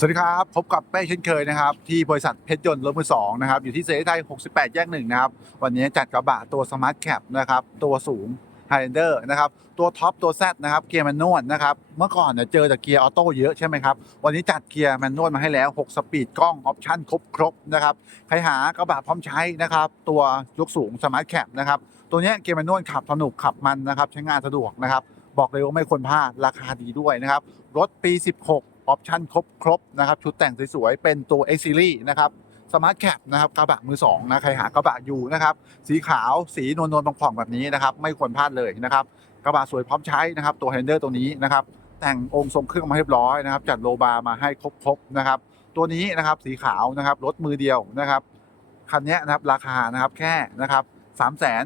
สวัสดีครับ พบกับเป้เช่นเคยนะครับ ที่บริษัทเพชรยนต์รถมือสองนะครับ อยู่ที่เซนไทย 68 แยกหนึ่งนะครับ วันนี้จัดกระบะตัวสมาร์ทแคปนะครับ ตัวสูง Highlander นะครับ ตัวท็อปตัว Z นะครับ เกียร์แมนนวลนะครับ เมื่อก่อนเนี่ยเจอแต่เกียร์ออโต้เยอะใช่ไหมครับ วันนี้จัดเกียร์แมนนวลมาให้แล้ว 6 สปีดกล้องออปชั่นครบครบนะครับ ใครหากระบะพร้อมใช้นะครับ ตัวยกสูงสมาร์ทแคปนะครับ ตัวเนี้ยเกียร์แมนนวลขับสนุกขับมันนะครับ ใช้งานสะดวกนะครับ บอกเลยว่าไม่ควรพลาด ราคาดีด้วยนะครับ รถปี 16 ออปชั่นครบครบนะครับชุดแต่งสวยๆเป็นตัว X Series นะครับสมาร์ทแคปนะครับกระบะมือ2นะใครหากระบะอยู่นะครับสีขาวสีนวลนวลๆผ่องแบบนี้นะครับไม่ควรพลาดเลยนะครับกระบะสวยพร้อมใช้นะครับตัว Hander ตัวนี้นะครับแต่งองค์ทรงเครื่องมาให้เรียบร้อยนะครับจัดโลบาร์มาให้ครบๆนะครับตัวนี้นะครับสีขาวนะครับรถมือเดียวนะครับคันนี้นะครับราคานะครับแค่นะครับสามแสน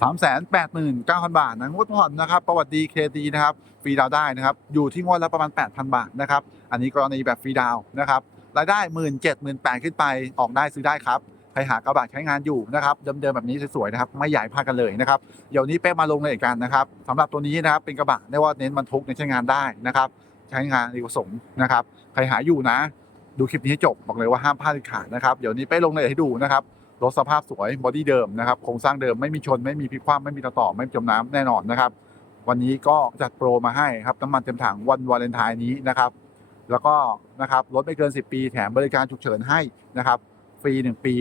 สามแสนแปดหมื่นเก้าพันบาทนะงวดผ่อนนะครับ ประวัติดีเครดีนะครับ รีดาวได้นะครับอยู่ที่งวดละประมาณ 8,000 บาทนะครับอันนี้กรณีแบบฟรีดาวนะครับรายได้1 7 0 0 0 0 0 8ขึ้นไปออกได้ซื้อได้ครับใครหากระบะใช้งานอยู่นะครับเดิมๆแบบนี้สวยๆนะครับไม่ใหญ่พลาดกันเลยนะครับเดี๋ยวนี้เป๊ะมาลงเลยกันนะครับสำหรับตัวนี้นะครับเป็นกระบะเรียว่าเน้นบรรทุกในใช้งานได้นะครับใช้งานอีกประสงค์นะครับใครหาอยู่นะ ดูคลิปนี้ให้จบบอกเลยว่าห้ามพลาดเด็ดขาดนะครับเดี๋ยวนี้เป๊ะลงเลยให้ดูนะครับรถสภาพสวยบอดี้เดิมนะครับโครงสร้างเดิมไม่มีชนไม่มีพลิกคว่ำไม่มีต่อต่อไม่จมน้ำแน่นอนนะครับ วันนี้ก็จัดโปรมาให้ครับน้ำมันเต็มถังวันวาเลนไทน์นี้นะครับ แล้วก็นะครับรถไม่เกิน 10 ปีแถมบริการฉุกเฉินให้นะครับฟรี 1 ปี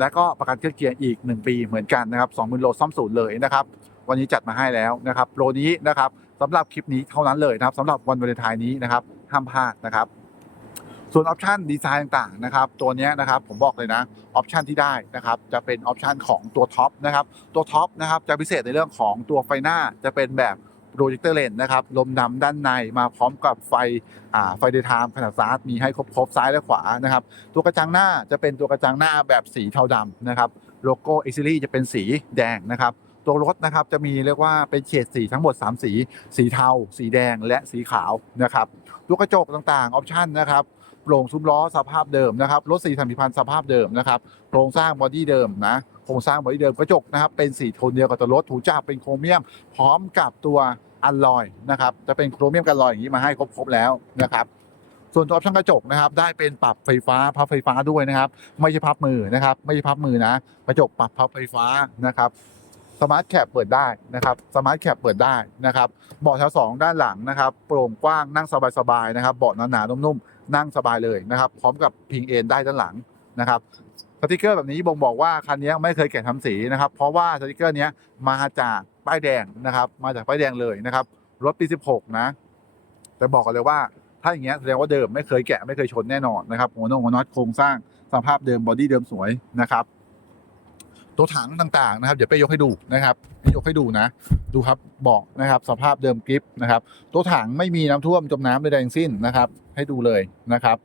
และก็ประกันเครื่องเกียร์อีก 1 ปีเหมือนกันนะครับ20,000โลซ่อมศูนย์เลยนะครับวันนี้จัดมาให้แล้วนะครับโปรนี้นะครับสำหรับคลิปนี้เท่านั้นเลยนะครับสำหรับวันวาเลนไทน์นี้นะครับห้ามพลาดนะครับส่วนออปชันดีไซน์ต่างๆนะครับตัวนี้นะครับผมบอกเลยนะออปชันที่ได้นะครับจะเป็นออปชันของตัวท็อปนะครับตัวท็อปนะครับจะพิเศษในเรื่องของตัวไฟหน้าจะเป็นแบบ โรเจคเตอร์เลนนะครับลมดำด้านในมาพร้อมกับไฟอ่าไฟเดย์ไทม์ขนาดซาร์มีให้ครบครบซ้ายและขวานะครับตัวกระจังหน้าจะเป็นตัวกระจังหน้าแบบสีเทาดำนะครับโลโก้เอ็กซิลี่จะเป็นสีแดงนะครับตัวรถนะครับจะมีเรียกว่าเป็นเฉดสีทั้งหมด 3 สี สีเทา สีแดงและสีขาวนะครับตัวกระจกต่างๆออปชันนะครับโปร่งซุ้มล้อสภาพเดิมนะครับรถสีสัมพันธ์สภาพเดิมนะครับโครงสร้างบอดี้เดิมนะโครงสร้างบอดี้เดิมกระจกนะครับเป็นสีโทนเดียวกับตัวรถถูจับเป็นโครเมียม พร้อมกับตัว อัลลอยนะครับจะเป็นโครเมียมกันลอยอย่างนี้มาให้ครบๆแล้วนะครับส่วนตัวออปชั่นกระจกนะครับได้เป็นปรับไฟฟ้าพับไฟฟ้าด้วยนะครับไม่ใช่พับมือนะครับไม่ใช่พับมือนะกระจกปรับพับไฟฟ้านะครับสมาร์ทแคปเปิดได้นะครับสมาร์ทแคปเปิดได้นะครับเบาะแถวสองด้านหลังนะครับโปร่งกว้างนั่งสบายๆนะครับเบาะหนาๆนุ่มๆนั่งสบายเลยนะครับพร้อมกับพิงเอนได้ด้านหลังนะครับสติกเกอร์แบบนี้บ่งบอกว่าคันนี้ไม่เคยแกะทำสีนะครับเพราะว่าสติกเกอร์นี้มาจาก ป้ายแดงนะครับ มาจากป้ายแดงเลยนะครับ รถปี 16 นะ แต่บอกกันเลยว่า ถ้าอย่างเงี้ยแสดงว่าเดิมไม่เคยแกะไม่เคยชนแน่นอนนะครับหัวนงหัวน็อตโครงสร้างสภาพเดิมบอดี้เดิมสวยนะครับ ตัวถังต่างๆนะครับ เดี๋ยวไปยกให้ดูนะครับยกให้ดูนะ ดูครับบอกนะครับ สภาพเดิมกริปนะครับ ตัวถังไม่มีน้ำท่วมจมน้ำใดๆทั้งสิ้นนะครับ ให้ดูเลยนะครับ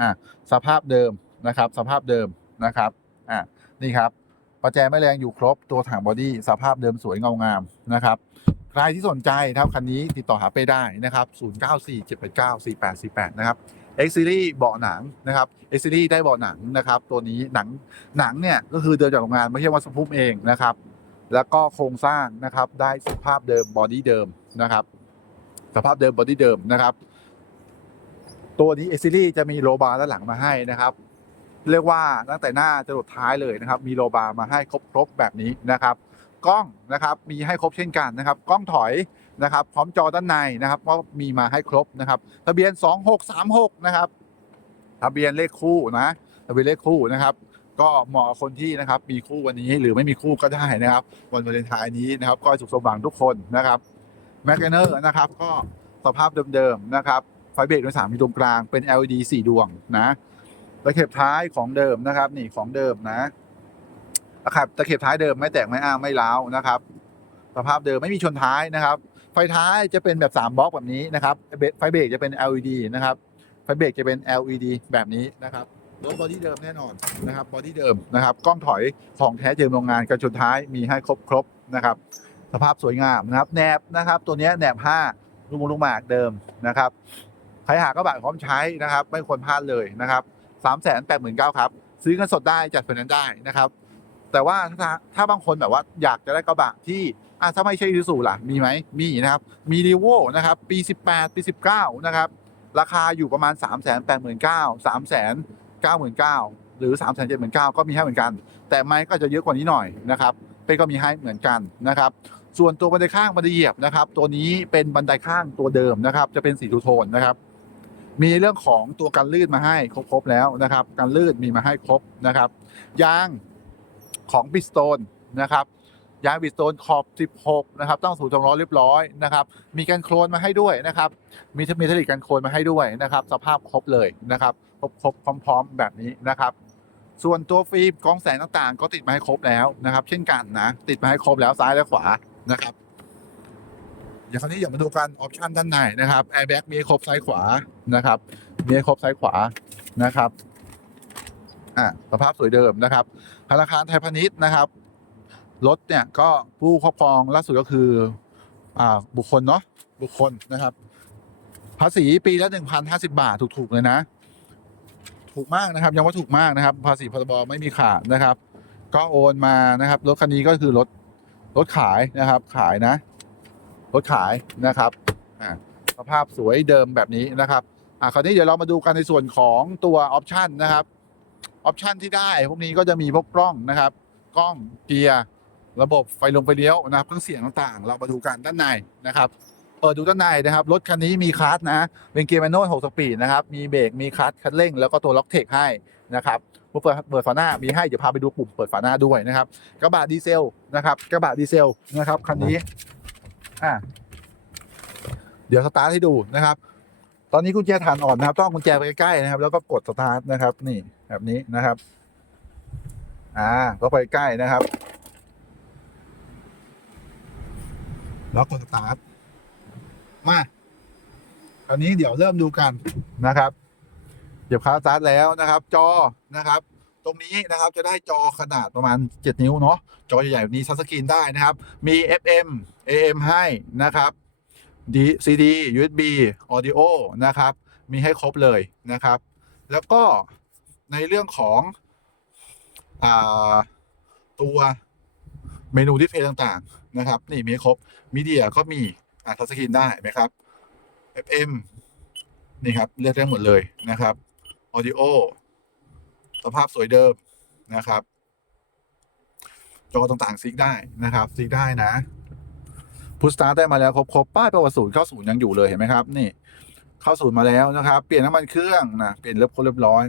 อ่าสภาพเดิมนะครับ สภาพเดิมนะครับอ่านี่ครับ ประแจไม่แรงอยู่ครบตัวถังบอดี้สภาพเดิมสวยเงางามนะครับใครที่สนใจนะครับคันนี้ติดต่อหาไปได้นะครับ 0947894848 นะครับ X Series เบาะหนังนะครับ X Series ได้เบาะหนังนะครับ ตัวนี้หนังหนังเนี่ยก็คือเดินจากโรงงานไม่ใช่ว่าสพุ่มเองนะครับ แล้วก็โครงสร้างนะครับได้สภาพเดิมบอดี้เดิมนะครับ สภาพเดิมบอดี้เดิมนะครับ ตัวนี้ X Series จะมีโลบาร์ด้านหลังมาให้นะครับ เรียกว่าตั้งแต่หน้าจรดท้ายเลยนะครับ มีโลบาร์มาให้ครบๆแบบนี้นะครับ กล้องนะครับมีให้ครบเช่นกันนะครับ กล้องถอยนะครับ พร้อมจอด้านในนะครับก็มีมาให้ครบนะครับทะเบียน 2636 นะครับทะเบียนเลขคู่นะทะเบียนเลขคู่นะครับ ก็เหมาะคนที่นะครับมีคู่วันนี้หรือไม่มีคู่ก็ได้นะครับ วันวาเลนไทน์นี้นะครับ ก็สุขสมหวังทุกคนนะครับแมกเนอร์นะครับก็สภาพเดิมๆนะครับไฟเบรกโดยสารมีตรงกลางเป็น LED 4 ดวงนะ ตะเข็บท้ายของเดิมนะครับ นี่ของเดิมนะตะเข็บตะเข็บท้ายเดิมไม่แตกไม่อ้างไม่ร้าวนะครับ สภาพเดิมไม่มีชนท้ายนะครับ ไฟท้ายจะเป็นแบบ 3บล็อกแบบนี้นะครับ ไฟเบรกจะเป็น LED นะครับ ไฟเบรกจะเป็น LED แบบนี้นะครับรถบอดี้เดิมแน่นอนนะครับบอดี้เดิมนะครับ กล้องถอยของแท้เดิมโรงงานกระชนท้ายมีให้ครบครบนะครับ สภาพสวยงามนะครับแหนบนะครับ ตัวนี้แหนบ5ลูกมงลูกหมากเดิมนะครับใครหากระบะพร้อมใช้นะครับ ไม่ควรพลาดเลยนะครับ สามแสนแปดหมื่นเก้าครับ ซื้อเงินสดได้จัดไฟแนนซ์ได้นะครับ แต่ว่าถ้าถ้าบางคนแบบว่าอยากจะได้กระบะที่อะถ้าไม่ใช่ยูสูล่ะ มีไหมมีนะครับ มีรีโวนะครับ ปี 18 ปี 19 นะครับ ราคาอยู่ประมาณ 3 8 9 0 0 0 3 9 9 9 0 0 หรือ 3 7 9 0 0 0ก็มีให้เหมือนกัน แต่ไม้ก็จะเยอะกว่านี้หน่อยนะครับเป้ก็มีให้เหมือนกันนะครับ ส่วนตัวบันไดข้างบันไดเหยียบนะครับ ตัวนี้เป็นบันไดข้างตัวเดิมนะครับ จะเป็นสีทูโทนนะครับ มีเรื่องของตัวกันลื่นมาให้ครบๆแล้วนะครับกันลื่นมีมาให้ครบนะครับยางของบิสโตนนะครับยางบิสโตนขอบ 16 นะครับต้องสูตรจำร้อยเรียบร้อยนะครับ มีกันโคลนมาให้ด้วยนะครับ มีเมทัลลิกกันโคลนมาให้ด้วยนะครับ สภาพครบเลยนะครับ ครบครบพร้อม ๆ แบบนี้นะครับ ส่วนตัวฟิล์มกองแสงต่างๆ ก็ติดมาให้ครบแล้วนะครับ เช่นกันนะ ติดมาให้ครบแล้วซ้ายและขวานะครับ เดี๋ยวคราวนี้อย่ามาดูกันออปชันด้านในนะครับแอร์แบ็กมีครบซ้ายขวานะครับมีครบซ้ายขวานะครับอ่าสภาพสวยเดิมนะครับธนาคารไทยพาณิชย์นะครับรถเนี่ยก็ผู้ครอบครองล่าสุดก็คืออ่าบุคคลเนาะบุคคลนะครับ ภาษีปีละหนึ่งพันห้าสิบาทถูกๆเลยนะ ถูกมากนะครับยังว่าถูกมากนะครับ ภาษีพรบไม่มีขาดนะครับ ก็โอนมานะครับรถคันนี้ก็คือรถรถขายนะครับขายนะ รถขายนะครับสภาพสวยเดิมแบบนี้นะครับอ่าคราวนี้เดี๋ยวเรามาดูกันในส่วนของตัวออปชันนะครับออปชันที่ได้พวกนี้ก็จะมีพวกกล้องนะครับ กล้องเกียร์ระบบไฟลงไฟเลี้ยวนะครับเครื่องเสียงต่างๆ เรามาดูกันด้านในนะครับเปิดดูด้านในนะครับ รถคันนี้มีคลัสนะ เป็นเกียร์แมนนวล6สปีดนะครับ มีเบรก มีคลัสคันเร่ง แล้วก็ตัวล็อกเทคให้นะครับเปิดเปิดฝาหน้า มีให้ เดี๋ยวพาไปดูปุ่มเปิดฝาหน้าด้วยนะครับ กระบะดีเซลนะครับ กระบะดีเซลนะครับ คันนี้ อ่าเดี๋ยวสตาร์ทให้ดูนะครับ ตอนนี้กุญแจฐานอ่อนนะครับ ต้องกุญแจไปใกล้ๆนะครับ แล้วก็กดสตาร์ทนะครับ นี่แบบนี้นะครับ อ่าก็ไปใกล้นะครับ แล้วกดสตาร์ทมาคราวนี้เดี๋ยวเริ่มดูกันนะครับเดี๋ยวคาสตาร์ทแล้วนะครับ จอนะครับ ตรงนี้นะครับจะได้จอขนาดประมาณ 7 นิ้วเนาะจอใหญ่ๆแบบนี้ซัชสกรีนได้นะครับ มี FM AM ให้นะครับ CD USB Audio นะครับ มีให้ครบเลยนะครับ แล้วก็ในเรื่องของอตัวเมนูดิสเพย์ต่างๆนะครับ นี่มีครบมีเดียก็มีอ่าทัชสกรีนได้ไหมครับ FM นี่ครับเลือกได้หมดเลยนะครับ Audio ภาพสวยเดิมนะครับ จอต่างๆซิกได้นะครับซิกได้นะพุทสตาร์ได้มาแล้วครบๆป้ายประวัติศูนย์เข้าศูนย์ยังอยู่เลยเห็นไหมครับ นี่ เข้าศูนย์มาแล้วนะครับ เปลี่ยนน้ำมันเครื่องนะเปลี่ยนเรียบเรียบร้อย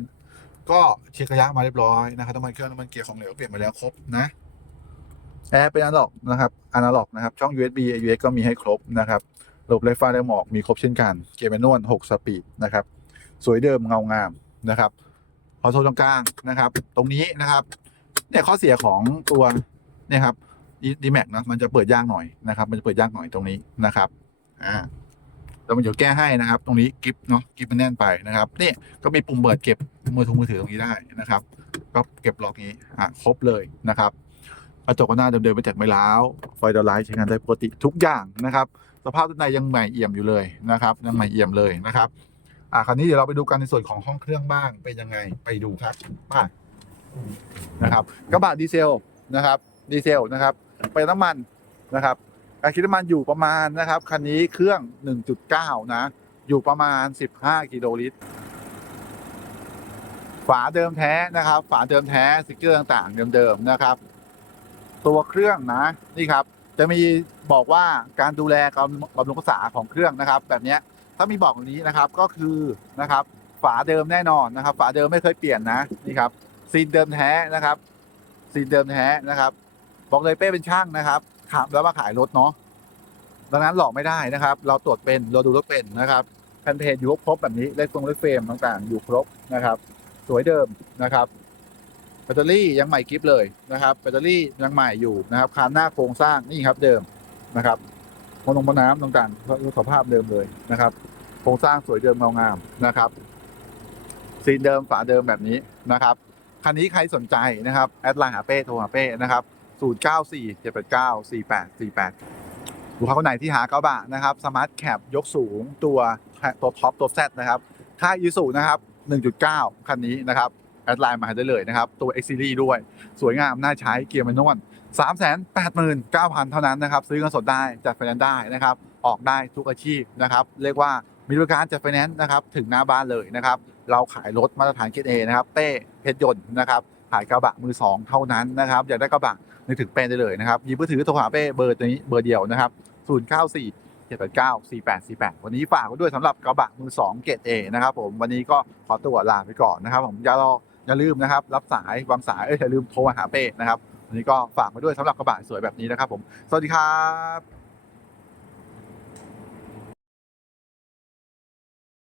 ก็เช็คระยะมาเรียบร้อยนะครับน้ำมันเครื่องน้ำมันเกียร์ของเหลวเปลี่ยนมาแล้วครบนะแอร์เป็นอนาล็อกนะครับอนาล็อกนะครับ ช่อง USB AUX ก็มีให้ครบนะครับระบบไฟฟ้าและหมอกมีครบเช่นกัน เกียร์แมนนวล6สปีดนะครับ สวยเดิมเงางามนะครับ คอนโซลตรงกลางนะครับ ตรงนี้นะครับ เนี่ยข้อเสียของตัวเนี่ยครับดีแม็กนะมันจะเปิดยากหน่อยนะครับ มันจะเปิดยากหน่อยตรงนี้นะครับอ่าแล้วมันเดี๋ยวแก้ให้นะครับ ตรงนี้กิฟเนาะกิฟมันแน่นไปนะครับนี่ก็มีปุ่มเปิดเก็บมือถือมือถือตรงนี้ได้นะครับ ก็เก็บล็อกนี้อะครบเลยนะครับกระจกหน้าเดิมๆไปจากไม้ล้าวไฟดอลไลท์ใช้งานได้ปกติทุกอย่างนะครับ สภาพด้านในยังใหม่เอี่ยมอยู่เลยนะครับยังใหม่เอี่ยมเลยนะครับ อ่าคราวนี้เดี๋ยวเราไปดูกันในส่วนของห้องเครื่องบ้างเป็นยังไงไปดูครับมานะครับกระบะดีเซลนะครับดีเซลนะครับไปน้ำมันนะครับการคิดน้ำมันอยู่ประมาณนะครับคันนี้เครื่อง 1.9 นะ อยู่ประมาณ 15 กิโลลิตร ฝาเดิมแท้นะครับ ฝาเดิมแท้สติกเกอร์ต่าง ๆ เดิมๆนะครับ ตัวเครื่องนะนี่ครับ จะมีบอกว่าการดูแลการบำรุงรักษาของเครื่องนะครับ แบบเนี้ย ถ้ามีบอกแบบนี้นะครับก็คือนะครับ ฝาเดิมแน่นอนนะครับ ฝาเดิมไม่เคยเปลี่ยนนะนี่ครับซีนเดิมแท้นะครับซีนเดิมแท้นะครับ บอกเลยเป้เป็นช่างนะครับขับแล้วมาขายรถเนาะดังนั้นหลอกไม่ได้นะครับ เราตรวจเป็นเราดูรถเป็นนะครับแผ่นเพจอยู่ครบแบบนี้เลขตรงเลขเฟรมต่างๆ อยู่ครบนะครับ สวยเดิมนะครับแบตเตอรี่ยังใหม่กริฟเลยนะครับแบตเตอรี่ยังใหม่อยู่นะครับคานหน้าโครงสร้างนี่ครับเดิมนะครับ มนงมน้ำต่างๆสภาพเดิมเลยนะครับโครงสร้างสวยเดิมเงางามนะครับซีนเดิมฝาเดิมแบบนี้นะครับคันนี้ใครสนใจนะครับแอดไลน์หาเป้โทรหาเป้นะครับ0 9 4 7 8 9 4 8 4 8ลูกค้าคนไหนที่หากระบะนะครับสมาร์ทแคปยกสูงตัวตัวท็อปตัวแซดนะครับค่ายูสูนะครับ 1.9 คันนี้นะครับแอดไลน์มาได้เลยนะครับ ตัว X Series ด้วย สวยงาม น่าใช้เกียร์แมนนวล 389,000 เท่านั้นนะครับ ซื้อเงินสดได้จัดไฟแนนซ์ได้นะครับ ออกได้ทุกอาชีพนะครับ เรียกว่ามีบริการจัดไฟแนนซ์นะครับ ถึงหน้าบ้านเลยนะครับ เราขายรถมาตรฐานเกรดเอนะครับ เป้เพชรยนต์นะครับขายกระบะมือสองเท่านั้นนะครับ อยากได้กระบะนึกถึงเป้ได้เลยนะครับยิบมือถือโทรหาเป้เบอร์ตัวนี้เบอร์เดียวนะครับ094 789 4848 วันนี้ฝากไว้ด้วยสำหรับกระบะมือ 2 เกรดเอนะครับผมวันนี้ก็ขอตัวลาไปก่อนนะครับ ผมอย่ารออย่าลืมนะครับ รับสายวางสายเอ้ยอย่าลืมโทรมาหาเป้นะครับันนี้ก็ฝากมาด้วยสำหรับกระบะสวยแบบนี้นะครับผม สวัสดีครับ